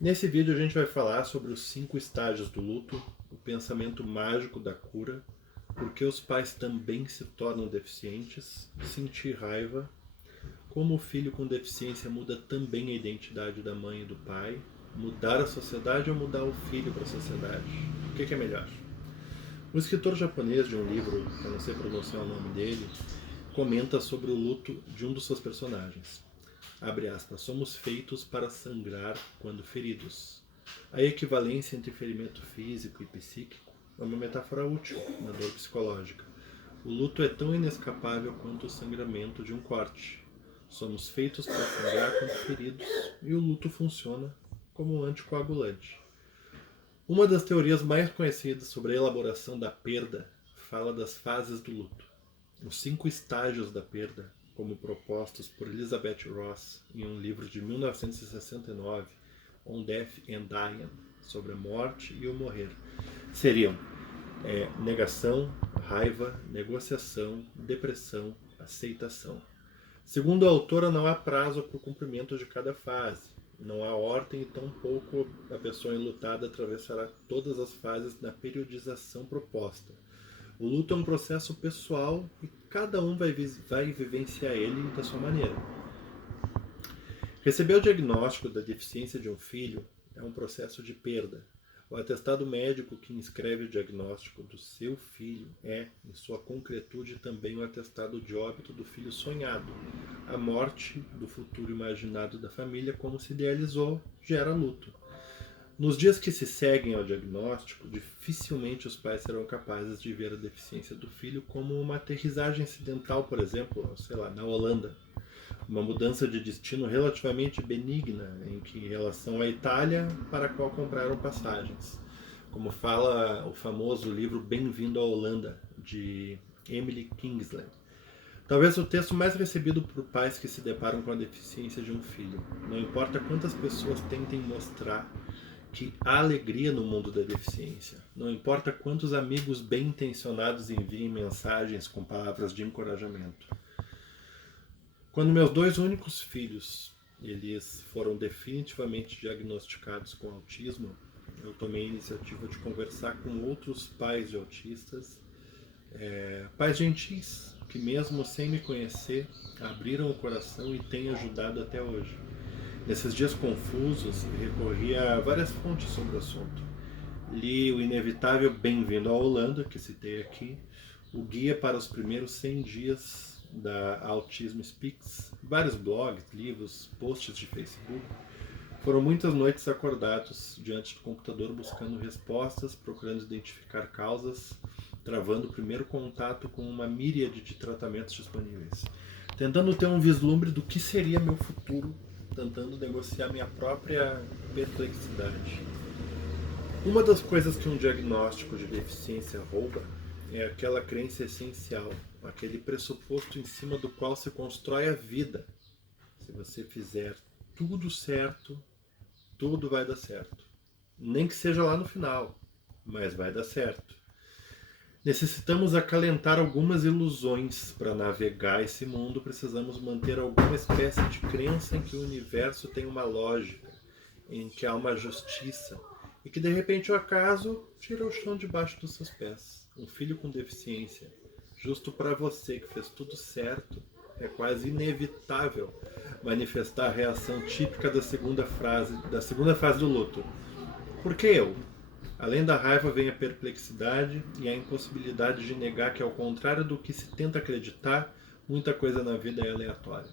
Nesse vídeo a gente vai falar sobre os 5 estágios do luto, o pensamento mágico da cura, por que os pais também se tornam deficientes, sentir raiva, como o filho com deficiência muda também a identidade da mãe e do pai, mudar a sociedade ou mudar o filho para a sociedade. O que é melhor? Um escritor japonês de um livro, eu não sei pronunciar o nome dele, comenta sobre o luto de um dos seus personagens. Abre aspas, somos feitos para sangrar quando feridos. A equivalência entre ferimento físico e psíquico é uma metáfora útil na dor psicológica. O luto é tão inescapável quanto o sangramento de um corte. Somos feitos para sangrar quando feridos e o luto funciona como um anticoagulante. Uma das teorias mais conhecidas sobre a elaboração da perda fala das fases do luto. Os 5 estágios da perda, como propostos por Elizabeth Ross em um livro de 1969, On Death and Dying, sobre a morte e o morrer, seriam negação, raiva, negociação, depressão, aceitação. Segundo a autora, não há prazo para o cumprimento de cada fase. Não há ordem e tampouco a pessoa enlutada atravessará todas as fases na periodização proposta. O luto é um processo pessoal e cada um vai vivenciar ele da sua maneira. Receber o diagnóstico da deficiência de um filho é um processo de perda. O atestado médico que inscreve o diagnóstico do seu filho é, em sua concretude, também um atestado de óbito do filho sonhado. A morte do futuro imaginado da família, como se idealizou, gera luto. Nos dias que se seguem ao diagnóstico, dificilmente os pais serão capazes de ver a deficiência do filho como uma aterrissagem acidental, por exemplo, sei lá, na Holanda. Uma mudança de destino relativamente benigna em relação à Itália, para a qual compraram passagens. Como fala o famoso livro Bem-vindo à Holanda, de Emily Kingsley. Talvez o texto mais recebido por pais que se deparam com a deficiência de um filho. Não importa quantas pessoas tentem mostrar que há alegria no mundo da deficiência. Não importa quantos amigos bem intencionados enviem mensagens com palavras de encorajamento. Quando meus 2 únicos filhos eles foram definitivamente diagnosticados com autismo, eu tomei a iniciativa de conversar com outros pais de autistas, pais gentis, que mesmo sem me conhecer, abriram o coração e têm ajudado até hoje. Nesses dias confusos, recorri a várias fontes sobre o assunto. Li o inevitável Bem-vindo à Holanda, que citei aqui, o guia para os primeiros 100 dias da Autism Speaks, vários blogs, livros, posts de Facebook. Foram muitas noites acordados diante do computador buscando respostas, procurando identificar causas, travando o primeiro contato com uma míriade de tratamentos disponíveis. Tentando ter um vislumbre do que seria meu futuro, tentando negociar minha própria perplexidade. Uma das coisas que um diagnóstico de deficiência rouba é aquela crença essencial, aquele pressuposto em cima do qual se constrói a vida. Se você fizer tudo certo, tudo vai dar certo. Nem que seja lá no final, mas vai dar certo. Necessitamos acalentar algumas ilusões para navegar esse mundo. Precisamos manter alguma espécie de crença em que o universo tem uma lógica, em que há uma justiça e que de repente o acaso tira o chão debaixo dos seus pés. Um filho com deficiência, justo para você que fez tudo certo, é quase inevitável manifestar a reação típica da segunda fase do luto. Por que eu? Além da raiva vem a perplexidade e a impossibilidade de negar que, ao contrário do que se tenta acreditar, muita coisa na vida é aleatória.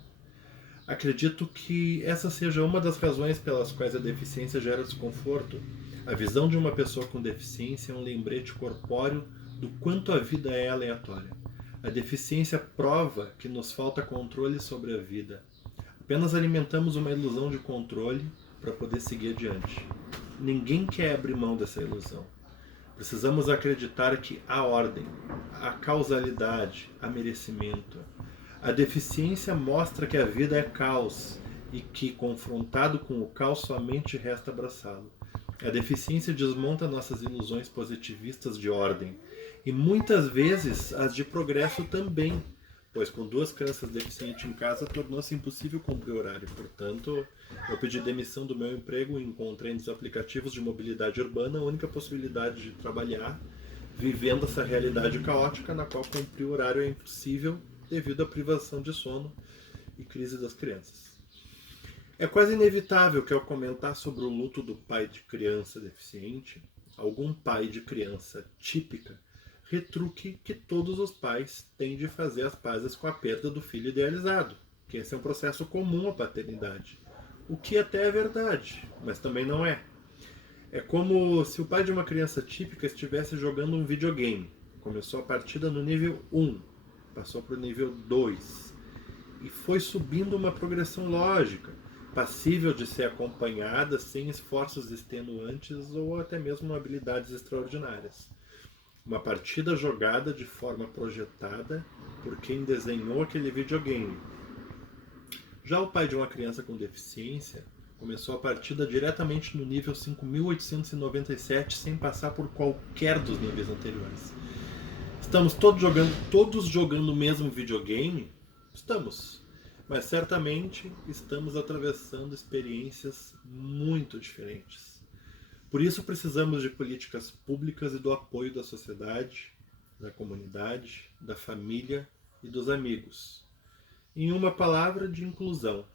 Acredito que essa seja uma das razões pelas quais a deficiência gera desconforto. A visão de uma pessoa com deficiência é um lembrete corpóreo do quanto a vida é aleatória. A deficiência prova que nos falta controle sobre a vida. Apenas alimentamos uma ilusão de controle para poder seguir adiante. Ninguém quer abrir mão dessa ilusão. Precisamos acreditar que há ordem, há causalidade, há merecimento. A deficiência mostra que a vida é caos e que, confrontado com o caos, somente resta abraçá-lo. A deficiência desmonta nossas ilusões positivistas de ordem e muitas vezes as de progresso também, pois com 2 crianças deficientes em casa tornou-se impossível cumprir o horário. Portanto, eu pedi demissão do meu emprego e encontrei nos aplicativos de mobilidade urbana a única possibilidade de trabalhar, vivendo essa realidade caótica na qual cumprir o horário é impossível devido à privação de sono e crise das crianças. É quase inevitável que ao comentar sobre o luto do pai de criança deficiente, algum pai de criança típica retruque que todos os pais têm de fazer as pazes com a perda do filho idealizado, que esse é um processo comum à paternidade. O que até é verdade, mas também não é. É como se o pai de uma criança típica estivesse jogando um videogame. Começou a partida no nível 1, passou para o nível 2 e foi subindo uma progressão lógica, passível de ser acompanhada sem esforços extenuantes ou até mesmo habilidades extraordinárias. Uma partida jogada de forma projetada por quem desenhou aquele videogame. Já o pai de uma criança com deficiência começou a partida diretamente no nível 5897 sem passar por qualquer dos níveis anteriores. Estamos todos jogando o mesmo videogame? Estamos. Mas certamente estamos atravessando experiências muito diferentes. Por isso precisamos de políticas públicas e do apoio da sociedade, da comunidade, da família e dos amigos. Em uma palavra, de inclusão.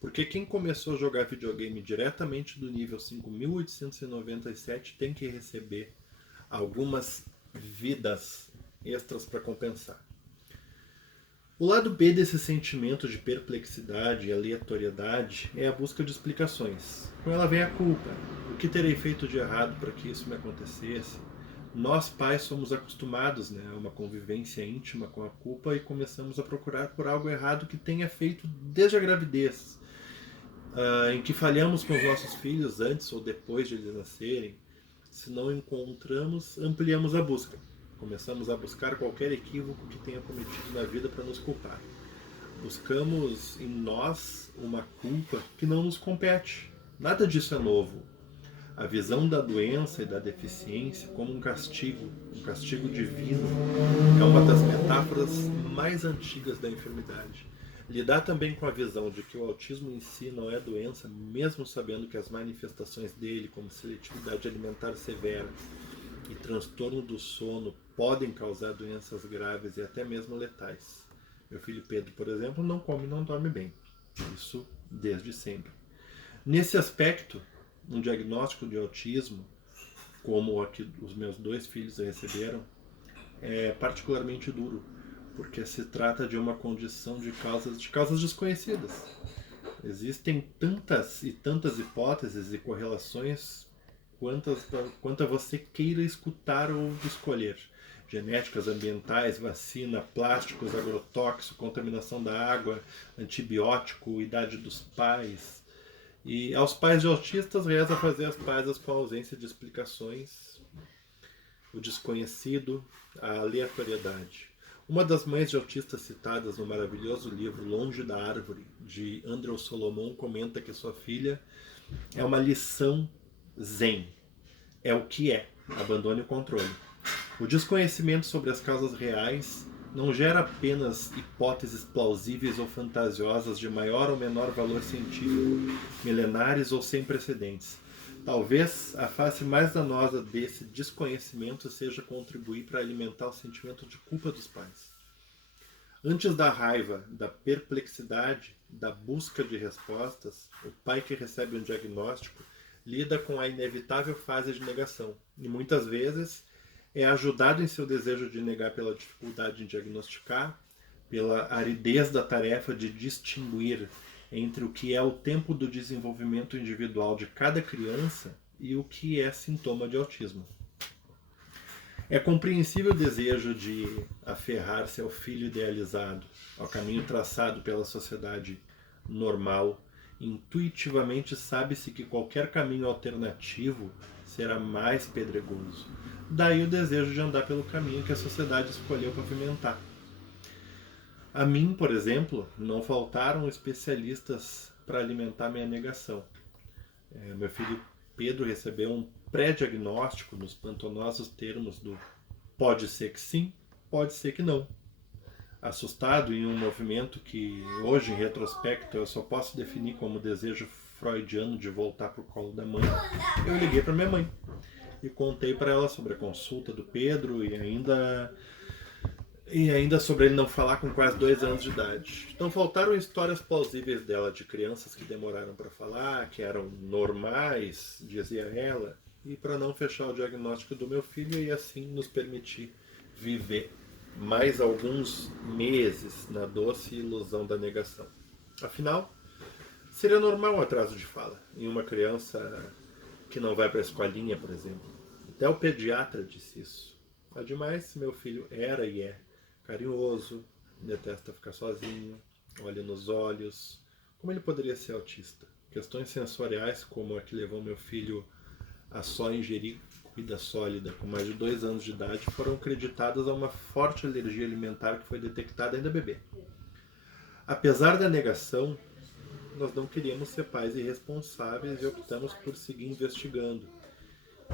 Porque quem começou a jogar videogame diretamente do nível 5897 tem que receber algumas vidas extras para compensar. O lado B desse sentimento de perplexidade e aleatoriedade é a busca de explicações. Com ela vem a culpa. O que terei feito de errado para que isso me acontecesse? Nós pais somos acostumados a uma convivência íntima com a culpa e começamos a procurar por algo errado que tenha feito desde a gravidez, em que falhamos com os nossos filhos antes ou depois de eles nascerem. Se não encontramos, ampliamos a busca. Começamos a buscar qualquer equívoco que tenha cometido na vida para nos culpar. Buscamos em nós uma culpa que não nos compete. Nada disso é novo. A visão da doença e da deficiência como um castigo divino, é uma das metáforas mais antigas da enfermidade. Lidar também com a visão de que o autismo em si não é doença, mesmo sabendo que as manifestações dele, como seletividade alimentar severa e transtorno do sono, podem causar doenças graves e até mesmo letais. Meu filho Pedro, por exemplo, não come e não dorme bem. Isso desde sempre. Nesse aspecto, um diagnóstico de autismo, como o que os meus 2 filhos receberam, é particularmente duro, porque se trata de uma condição de causas desconhecidas. Existem tantas e tantas hipóteses e correlações quanto você queira escutar ou escolher. Genéticas, ambientais, vacina, plásticos, agrotóxico, contaminação da água, antibiótico, idade dos pais. E aos pais de autistas reza fazer as pazes com a ausência de explicações, o desconhecido, a aleatoriedade. Uma das mães de autistas citadas no maravilhoso livro Longe da Árvore, de Andrew Solomon, comenta que sua filha é uma lição zen. É o que é. Abandone o controle. O desconhecimento sobre as causas reais não gera apenas hipóteses plausíveis ou fantasiosas de maior ou menor valor científico, milenares ou sem precedentes. Talvez a face mais danosa desse desconhecimento seja contribuir para alimentar o sentimento de culpa dos pais. Antes da raiva, da perplexidade, da busca de respostas, o pai que recebe um diagnóstico lida com a inevitável fase de negação e muitas vezes é ajudado em seu desejo de negar pela dificuldade em diagnosticar, pela aridez da tarefa de distinguir entre o que é o tempo do desenvolvimento individual de cada criança e o que é sintoma de autismo. É compreensível o desejo de aferrar-se ao filho idealizado, ao caminho traçado pela sociedade normal. Intuitivamente sabe-se que qualquer caminho alternativo será mais pedregoso. Daí o desejo de andar pelo caminho que a sociedade escolheu pavimentar. A mim, por exemplo, não faltaram especialistas para alimentar minha negação. Meu filho Pedro recebeu um pré-diagnóstico nos pantanosos termos do pode ser que sim, pode ser que não. assustado em um movimento que hoje, em retrospecto, eu só posso definir como desejo freudiano de voltar pro colo da mãe, eu liguei para minha mãe e contei para ela sobre a consulta do Pedro e ainda sobre ele não falar com quase 2 anos de idade. Então faltaram histórias plausíveis dela de crianças que demoraram para falar, que eram normais, dizia ela, e para não fechar o diagnóstico do meu filho e assim nos permitir viver mais alguns meses na doce ilusão da negação. Afinal, seria normal um atraso de fala em uma criança que não vai para a escolinha, por exemplo. Até o pediatra disse isso. Ademais, meu filho era e é carinhoso, detesta ficar sozinho, olha nos olhos. Como ele poderia ser autista? Questões sensoriais, como a que levou meu filho a só ingerir comida sólida com mais de 2 anos de idade, foram acreditadas a uma forte alergia alimentar que foi detectada ainda bebê. Apesar da negação, nós não queríamos ser pais irresponsáveis e optamos por seguir investigando.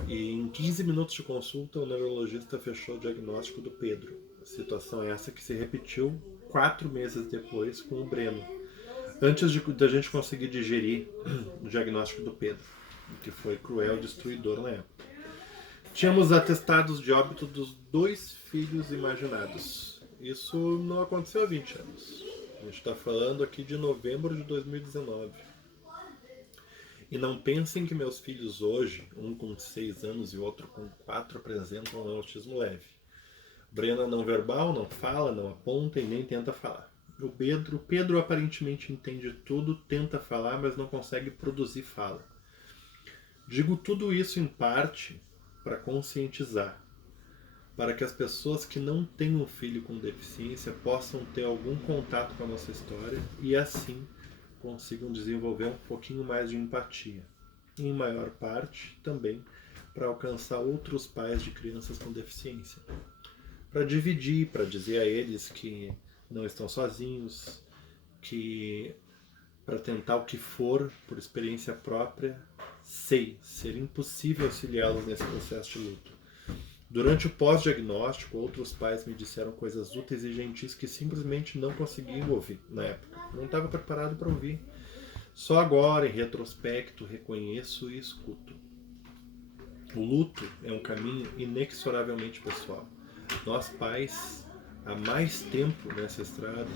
E em 15 minutos de consulta, o neurologista fechou o diagnóstico do Pedro. A situação é essa que se repetiu 4 meses depois com o Breno, antes da gente conseguir digerir o diagnóstico do Pedro, que foi cruel e destruidor na época. Tínhamos atestados de óbito dos 2 filhos imaginados. Isso não aconteceu há 20 anos. A gente está falando aqui de novembro de 2019. E não pensem que meus filhos hoje, um com 6 anos e outro com 4, apresentam um autismo leve. Brena não verbal, não fala, não aponta e nem tenta falar. O Pedro aparentemente entende tudo, tenta falar, mas não consegue produzir fala. Digo tudo isso em parte para conscientizar, para que as pessoas que não têm um filho com deficiência possam ter algum contato com a nossa história e assim consigam desenvolver um pouquinho mais de empatia. Em maior parte, também, para alcançar outros pais de crianças com deficiência. Para dividir, para dizer a eles que não estão sozinhos, que para tentar o que for, por experiência própria, sei ser impossível auxiliá-los nesse processo de luto. Durante o pós-diagnóstico, outros pais me disseram coisas úteis e gentis que simplesmente não conseguiam ouvir na época. Não estava preparado para ouvir. Só agora, em retrospecto, reconheço e escuto. O luto é um caminho inexoravelmente pessoal. Nós, pais, há mais tempo nessa estrada,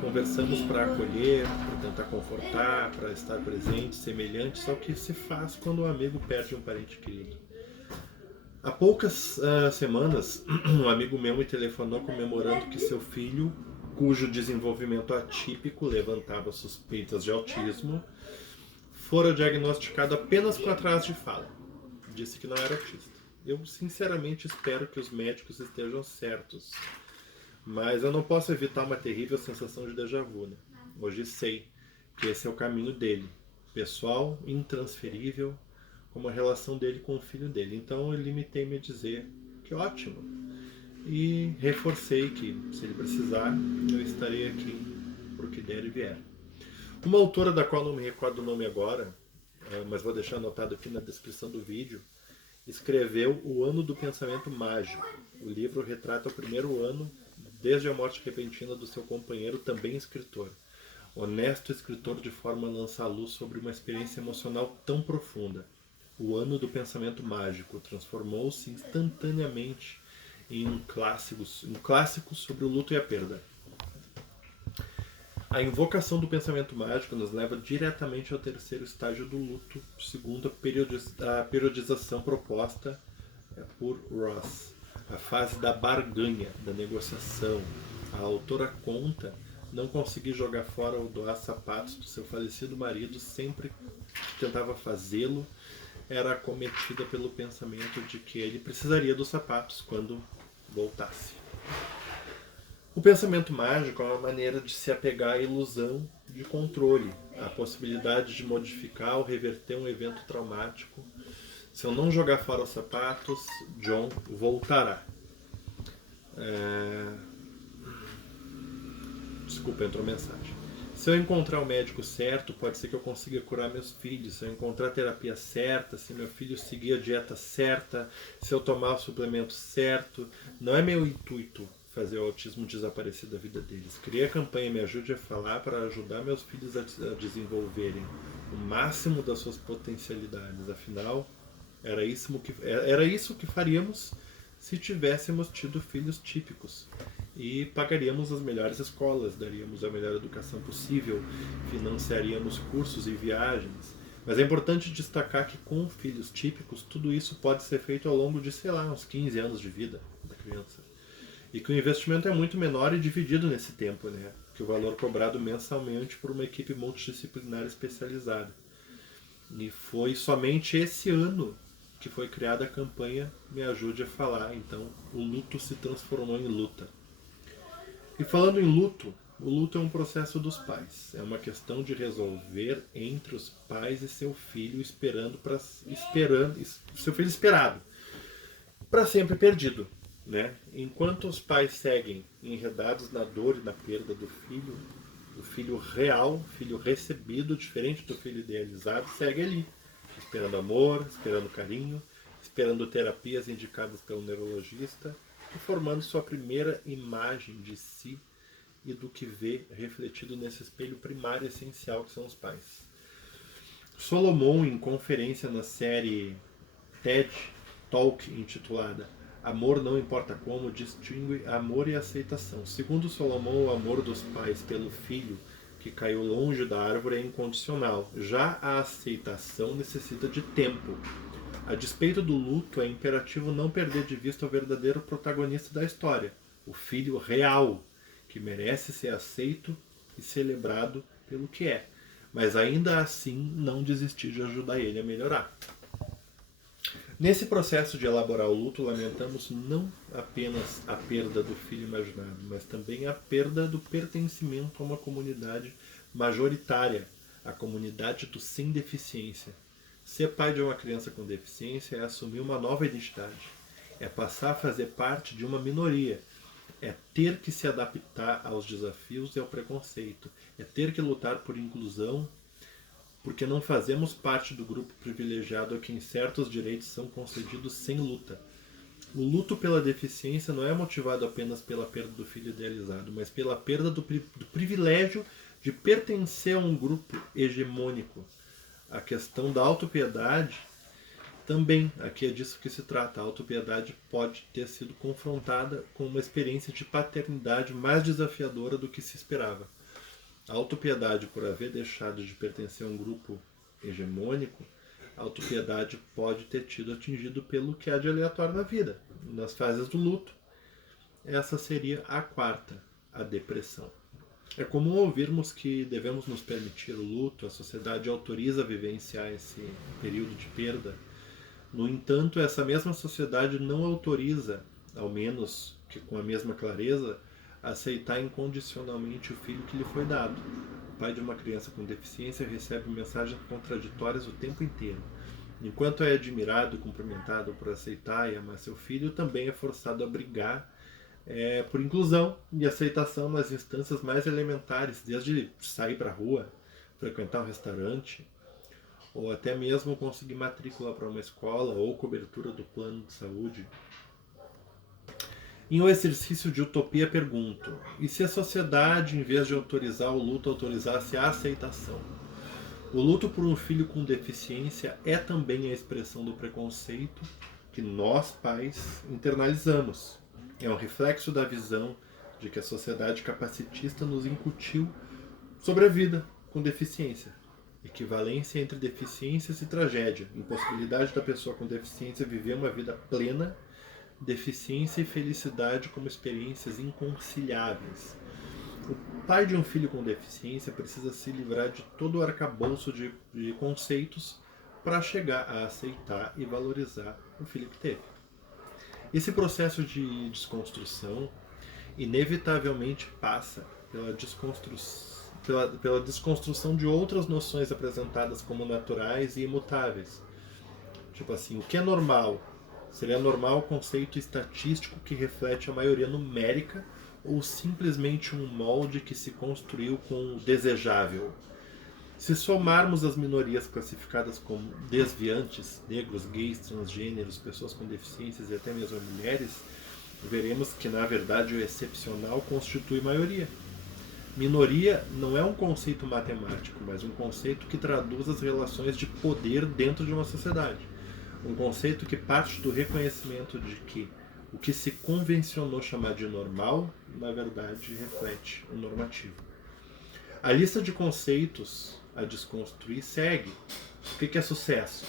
conversamos para acolher, para tentar confortar, para estar presente, semelhantes ao que se faz quando um amigo perde um parente querido. Há poucas semanas, um amigo meu me telefonou comemorando que seu filho, cujo desenvolvimento atípico levantava suspeitas de autismo, fora diagnosticado apenas com atraso de fala. Disse que não era autista. Eu sinceramente espero que os médicos estejam certos, mas eu não posso evitar uma terrível sensação de déjà vu. Né? Hoje sei que esse é o caminho dele, pessoal, intransferível, como a relação dele com o filho dele. Então eu limitei-me a dizer que ótimo. E reforcei que, se ele precisar, eu estarei aqui para o que der e vier. Uma autora da qual não me recordo o nome agora, mas vou deixar anotado aqui na descrição do vídeo, escreveu O Ano do Pensamento Mágico. O livro retrata o primeiro ano, desde a morte repentina do seu companheiro, também escritor. Honesto escritor de forma a lançar luz sobre uma experiência emocional tão profunda. O Ano do Pensamento Mágico transformou-se instantaneamente em um clássico sobre o luto e a perda. A invocação do pensamento mágico nos leva diretamente ao terceiro estágio do luto, segundo a periodização proposta por Ross. A fase da barganha, da negociação. A autora conta não conseguir jogar fora ou doar sapatos do seu falecido marido sempre que tentava fazê-lo, era acometida pelo pensamento de que ele precisaria dos sapatos quando voltasse. O pensamento mágico é uma maneira de se apegar à ilusão de controle, à possibilidade de modificar ou reverter um evento traumático. Se eu não jogar fora os sapatos, John voltará. Desculpa, entrou mensagem. Se eu encontrar o médico certo, pode ser que eu consiga curar meus filhos. Se eu encontrar a terapia certa, se meu filho seguir a dieta certa, se eu tomar o suplemento certo. Não é meu intuito fazer o autismo desaparecer da vida deles. Criei a campanha Me Ajude a Falar para ajudar meus filhos a desenvolverem o máximo das suas potencialidades. Afinal, era isso que faríamos se tivéssemos tido filhos típicos. E pagaríamos as melhores escolas, daríamos a melhor educação possível, financiaríamos cursos e viagens. Mas é importante destacar que com filhos típicos, tudo isso pode ser feito ao longo de, sei lá, uns 15 anos de vida da criança. E que o investimento é muito menor e dividido nesse tempo, né? Que o valor cobrado mensalmente por uma equipe multidisciplinar especializada. E foi somente esse ano que foi criada a campanha Me Ajude a Falar. Então, o luto se transformou em luta. E falando em luto, o luto é um processo dos pais. É uma questão de resolver entre os pais e seu filho, seu filho esperado, para sempre perdido, né? Enquanto os pais seguem enredados na dor e na perda do filho real, filho recebido, diferente do filho idealizado, segue ali, esperando amor, esperando carinho, esperando terapias indicadas pelo neurologista e formando sua primeira imagem de si e do que vê refletido nesse espelho primário e essencial que são os pais. Solomon, em conferência na série TED Talk intitulada Amor Não Importa Como, distingue amor e aceitação. Segundo Solomon, o amor dos pais pelo filho que caiu longe da árvore é incondicional. Já a aceitação necessita de tempo. A despeito do luto, é imperativo não perder de vista o verdadeiro protagonista da história, o filho real, que merece ser aceito e celebrado pelo que é, mas ainda assim não desistir de ajudar ele a melhorar. Nesse processo de elaborar o luto, lamentamos não apenas a perda do filho imaginado, mas também a perda do pertencimento a uma comunidade majoritária, a comunidade do sem deficiência. Ser pai de uma criança com deficiência é assumir uma nova identidade, é passar a fazer parte de uma minoria, é ter que se adaptar aos desafios e ao preconceito, é ter que lutar por inclusão, porque não fazemos parte do grupo privilegiado a quem certos direitos são concedidos sem luta. O luto pela deficiência não é motivado apenas pela perda do filho idealizado, mas pela perda do privilégio de pertencer a um grupo hegemônico. A questão da autopiedade também, aqui é disso que se trata. A autopiedade pode ter sido confrontada com uma experiência de paternidade mais desafiadora do que se esperava. A autopiedade por haver deixado de pertencer a um grupo hegemônico, a autopiedade pode ter tido atingido pelo que há de aleatório na vida. Nas fases do luto, essa seria a quarta, a depressão. É comum ouvirmos que devemos nos permitir o luto, a sociedade autoriza a vivenciar esse período de perda. No entanto, essa mesma sociedade não autoriza, ao menos que com a mesma clareza, aceitar incondicionalmente o filho que lhe foi dado. O pai de uma criança com deficiência recebe mensagens contraditórias o tempo inteiro. Enquanto é admirado e cumprimentado por aceitar e amar seu filho, também é forçado a brigar por inclusão e aceitação nas instâncias mais elementares, desde sair para a rua, frequentar um restaurante, ou até mesmo conseguir matrícula para uma escola ou cobertura do plano de saúde. Em um exercício de utopia, pergunto: e se a sociedade, em vez de autorizar o luto, autorizasse a aceitação? O luto por um filho com deficiência é também a expressão do preconceito que nós, pais, internalizamos. É um reflexo da visão de que a sociedade capacitista nos incutiu sobre a vida com deficiência. Equivalência entre deficiências e tragédia. Impossibilidade da pessoa com deficiência viver uma vida plena, deficiência e felicidade como experiências inconciliáveis. O pai de um filho com deficiência precisa se livrar de todo o arcabouço de conceitos para chegar a aceitar e valorizar o filho que teve. Esse processo de desconstrução inevitavelmente passa pela desconstrução de outras noções apresentadas como naturais e imutáveis. Tipo assim, o que é normal? Seria normal o conceito estatístico que reflete a maioria numérica ou simplesmente um molde que se construiu com o desejável? Se somarmos as minorias classificadas como desviantes, negros, gays, transgêneros, pessoas com deficiências e até mesmo mulheres, veremos que, na verdade, o excepcional constitui maioria. Minoria não é um conceito matemático, mas um conceito que traduz as relações de poder dentro de uma sociedade. Um conceito que parte do reconhecimento de que o que se convencionou chamar de normal, na verdade, reflete o normativo. A lista de conceitos a desconstruir segue. O que é sucesso?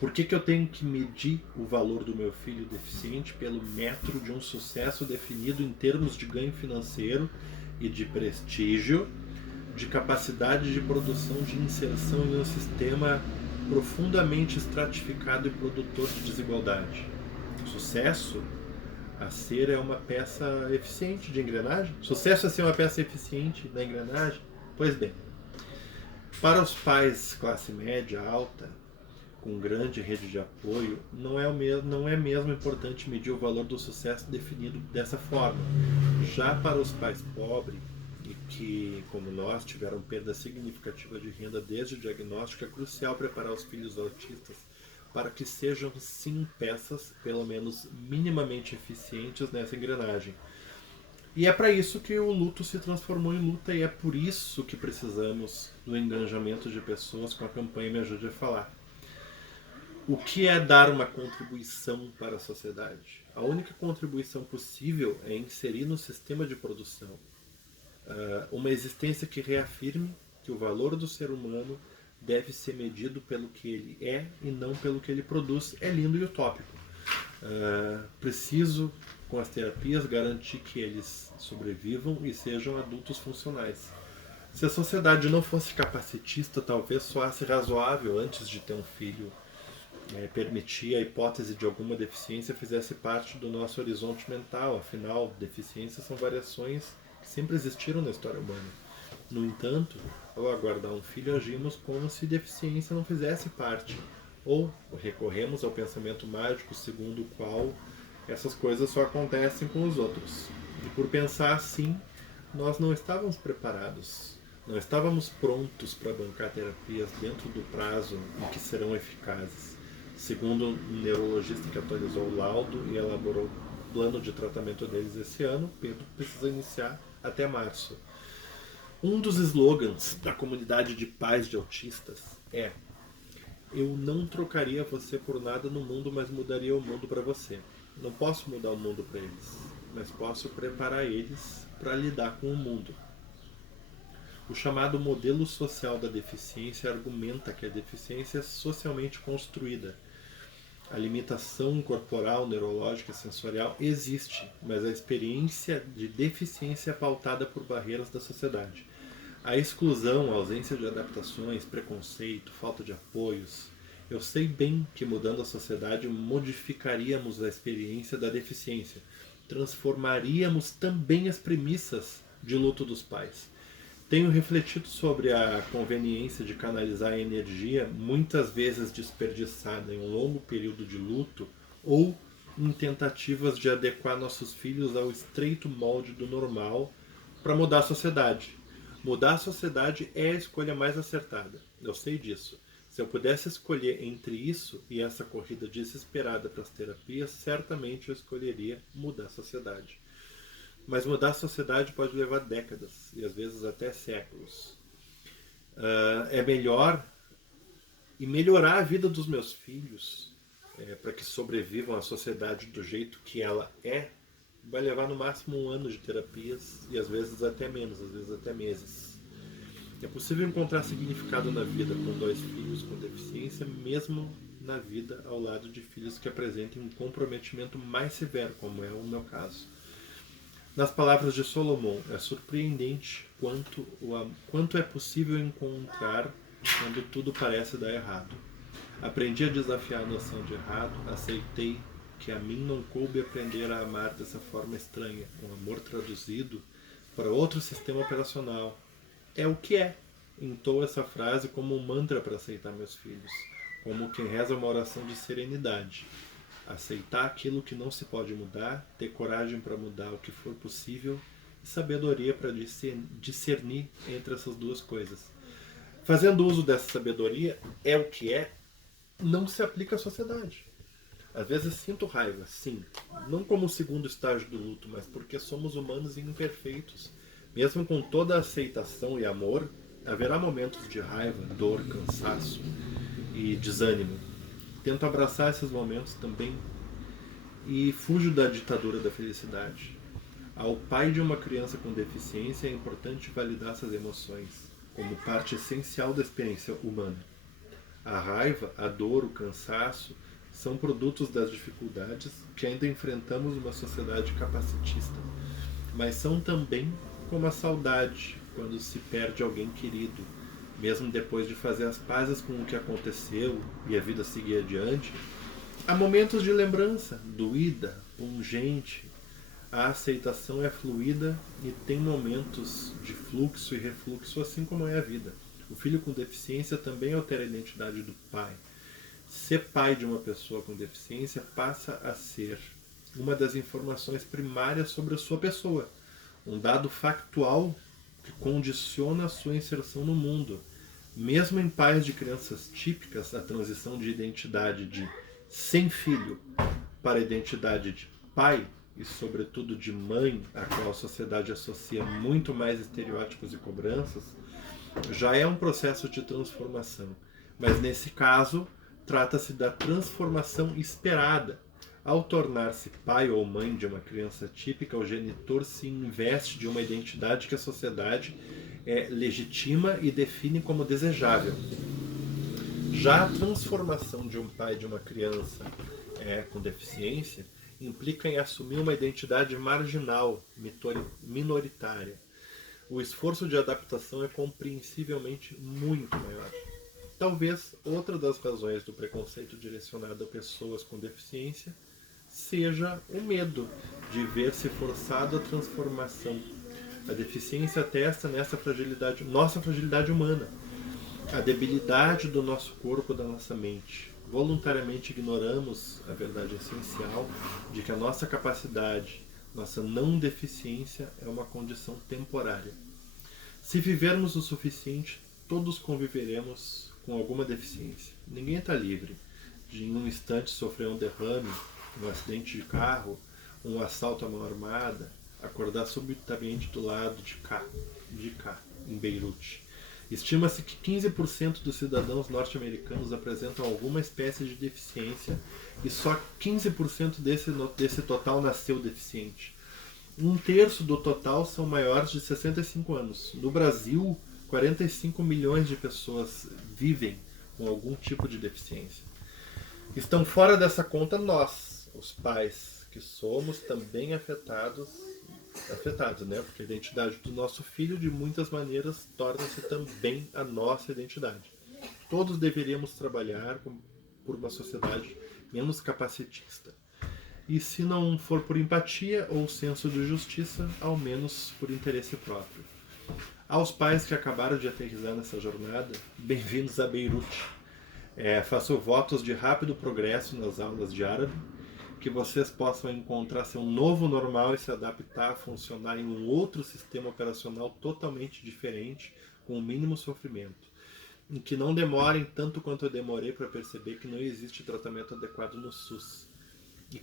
Por que eu tenho que medir o valor do meu filho deficiente pelo metro de um sucesso definido em termos de ganho financeiro e de prestígio, de capacidade de produção, de inserção em um sistema profundamente estratificado e produtor de desigualdade? Sucesso a ser é uma peça eficiente de engrenagem? Sucesso a ser uma peça eficiente da engrenagem? Pois bem, para os pais classe média alta, com grande rede de apoio, não é mesmo importante medir o valor do sucesso definido dessa forma. Já para os pais pobres, e que, como nós, tiveram perda significativa de renda desde o diagnóstico, é crucial preparar os filhos autistas para que sejam, sim, peças, pelo menos minimamente eficientes nessa engrenagem. E é para isso que o luto se transformou em luta, e é por isso que precisamos do engajamento de pessoas com a campanha Me Ajude a Falar. O que é dar uma contribuição para a sociedade? A única contribuição possível é inserir no sistema de produção uma existência que reafirme que o valor do ser humano deve ser medido pelo que ele é e não pelo que ele produz. É lindo e utópico. Preciso, com as terapias, garantir que eles sobrevivam e sejam adultos funcionais. Se a sociedade não fosse capacitista, talvez soasse razoável antes de ter um filho. Permitir a hipótese de alguma deficiência fizesse parte do nosso horizonte mental. Afinal, deficiências são variações que sempre existiram na história humana. No entanto, ao aguardar um filho, agimos como se deficiência não fizesse parte, ou recorremos ao pensamento mágico segundo o qual essas coisas só acontecem com os outros. E por pensar assim, nós não estávamos preparados, não estávamos prontos para bancar terapias dentro do prazo em que serão eficazes. Segundo um neurologista que atualizou o laudo e elaborou o plano de tratamento deles esse ano, Pedro precisa iniciar até março. Um dos slogans da comunidade de pais de autistas é: eu não trocaria você por nada no mundo, mas mudaria o mundo para você. Não posso mudar o mundo para eles, mas posso preparar eles para lidar com o mundo. O chamado modelo social da deficiência argumenta que a deficiência é socialmente construída. A limitação corporal, neurológica e sensorial existe, mas a experiência de deficiência é pautada por barreiras da sociedade. A exclusão, a ausência de adaptações, preconceito, falta de apoios. Eu sei bem que mudando a sociedade modificaríamos a experiência da deficiência. Transformaríamos também as premissas de luto dos pais. Tenho refletido sobre a conveniência de canalizar a energia, muitas vezes desperdiçada em um longo período de luto, ou em tentativas de adequar nossos filhos ao estreito molde do normal para mudar a sociedade. Mudar a sociedade é a escolha mais acertada, eu sei disso. Se eu pudesse escolher entre isso e essa corrida desesperada para as terapias, certamente eu escolheria mudar a sociedade. Mas mudar a sociedade pode levar décadas, e às vezes até séculos. É melhor e melhorar a vida dos meus filhos para que sobrevivam à sociedade do jeito que ela é, vai levar no máximo 1 ano de terapias, e às vezes até menos, às vezes até meses. É possível encontrar significado na vida com 2 filhos com deficiência, mesmo na vida ao lado de filhos que apresentem um comprometimento mais severo, como é o meu caso. Nas palavras de Solomon, é surpreendente quanto é possível encontrar quando tudo parece dar errado. Aprendi a desafiar a noção de errado, aceitei que a mim não coube aprender a amar dessa forma estranha, um amor traduzido para outro sistema operacional. É o que é. Entou essa frase como um mantra para aceitar meus filhos, como quem reza uma oração de serenidade. Aceitar aquilo que não se pode mudar, ter coragem para mudar o que for possível e sabedoria para discernir entre essas duas coisas. Fazendo uso dessa sabedoria, é o que é, não se aplica à sociedade. Às vezes sinto raiva, sim. Não como o segundo estágio do luto, mas porque somos humanos e imperfeitos. Mesmo com toda a aceitação e amor, haverá momentos de raiva, dor, cansaço e desânimo. Tento abraçar esses momentos também e fujo da ditadura da felicidade. Ao pai de uma criança com deficiência é importante validar essas emoções como parte essencial da experiência humana. A raiva, a dor, o cansaço são produtos das dificuldades que ainda enfrentamos numa sociedade capacitista, mas são também como a saudade quando se perde alguém querido. Mesmo depois de fazer as pazes com o que aconteceu e a vida seguir adiante, há momentos de lembrança, doída, pungente. A aceitação é fluida e tem momentos de fluxo e refluxo, assim como é a vida. O filho com deficiência também altera a identidade do pai. Ser pai de uma pessoa com deficiência passa a ser uma das informações primárias sobre a sua pessoa, um dado factual que condiciona a sua inserção no mundo. Mesmo em pais de crianças típicas, a transição de identidade de sem filho para a identidade de pai e, sobretudo, de mãe, a qual a sociedade associa muito mais estereótipos e cobranças, já é um processo de transformação. Mas, nesse caso, trata-se da transformação esperada. Ao tornar-se pai ou mãe de uma criança típica, o genitor se investe de uma identidade que a sociedade legitima e define como desejável. Já a transformação de um pai de uma criança com deficiência implica em assumir uma identidade marginal, minoritária. O esforço de adaptação é compreensivelmente muito maior. Talvez outra das razões do preconceito direcionado a pessoas com deficiência seja o medo de ver-se forçado à transformação. A deficiência atesta nessa fragilidade, nossa fragilidade humana, a debilidade do nosso corpo, da nossa mente. Voluntariamente ignoramos a verdade essencial de que a nossa capacidade, nossa não deficiência é uma condição temporária. Se vivermos o suficiente, todos conviveremos com alguma deficiência. Ninguém está livre de em um instante sofrer um derrame, um acidente de carro, um assalto à mão armada, acordar subitamente do lado de cá, em Beirute. Estima-se que 15% dos cidadãos norte-americanos apresentam alguma espécie de deficiência e só 15% desse total nasceu deficiente. Um terço do total são maiores de 65 anos. No Brasil, 45 milhões de pessoas vivem com algum tipo de deficiência. Estão fora dessa conta nós, os pais, que somos também afetados, né? Porque a identidade do nosso filho, de muitas maneiras, torna-se também a nossa identidade. Todos deveríamos trabalhar por uma sociedade menos capacitista. E se não for por empatia ou senso de justiça, ao menos por interesse próprio. Aos pais que acabaram de aterrissar nessa jornada, bem-vindos a Beirute. Faço votos de rápido progresso nas aulas de árabe, que vocês possam encontrar seu novo normal e se adaptar a funcionar em um outro sistema operacional totalmente diferente, com o mínimo sofrimento. Em que não demorem tanto quanto eu demorei para perceber que não existe tratamento adequado no SUS. E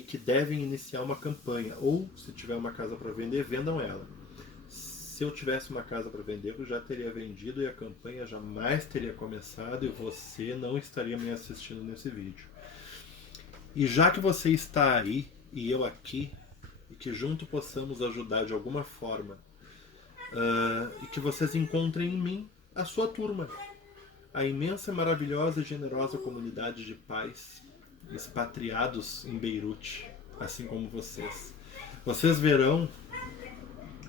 que devem iniciar uma campanha, ou, se tiver uma casa para vender, vendam ela. Se eu tivesse uma casa para vender, eu já teria vendido e a campanha jamais teria começado e você não estaria me assistindo nesse vídeo. E já que você está aí e eu aqui, e que junto possamos ajudar de alguma forma, e que vocês encontrem em mim a sua turma, a imensa, maravilhosa e generosa comunidade de pais expatriados em Beirute, assim como vocês. Vocês verão,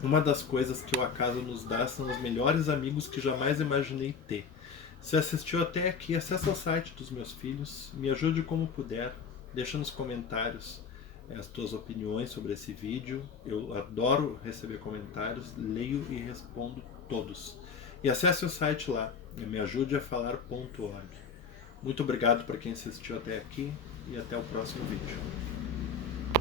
uma das coisas que o acaso nos dá são os melhores amigos que jamais imaginei ter. Se assistiu até aqui, acesse o site dos meus filhos, me ajude como puder, deixa nos comentários as tuas opiniões sobre esse vídeo. Eu adoro receber comentários, leio e respondo todos. E acesse o site lá, meajudeafalar.org. Muito obrigado para quem assistiu até aqui e até o próximo vídeo.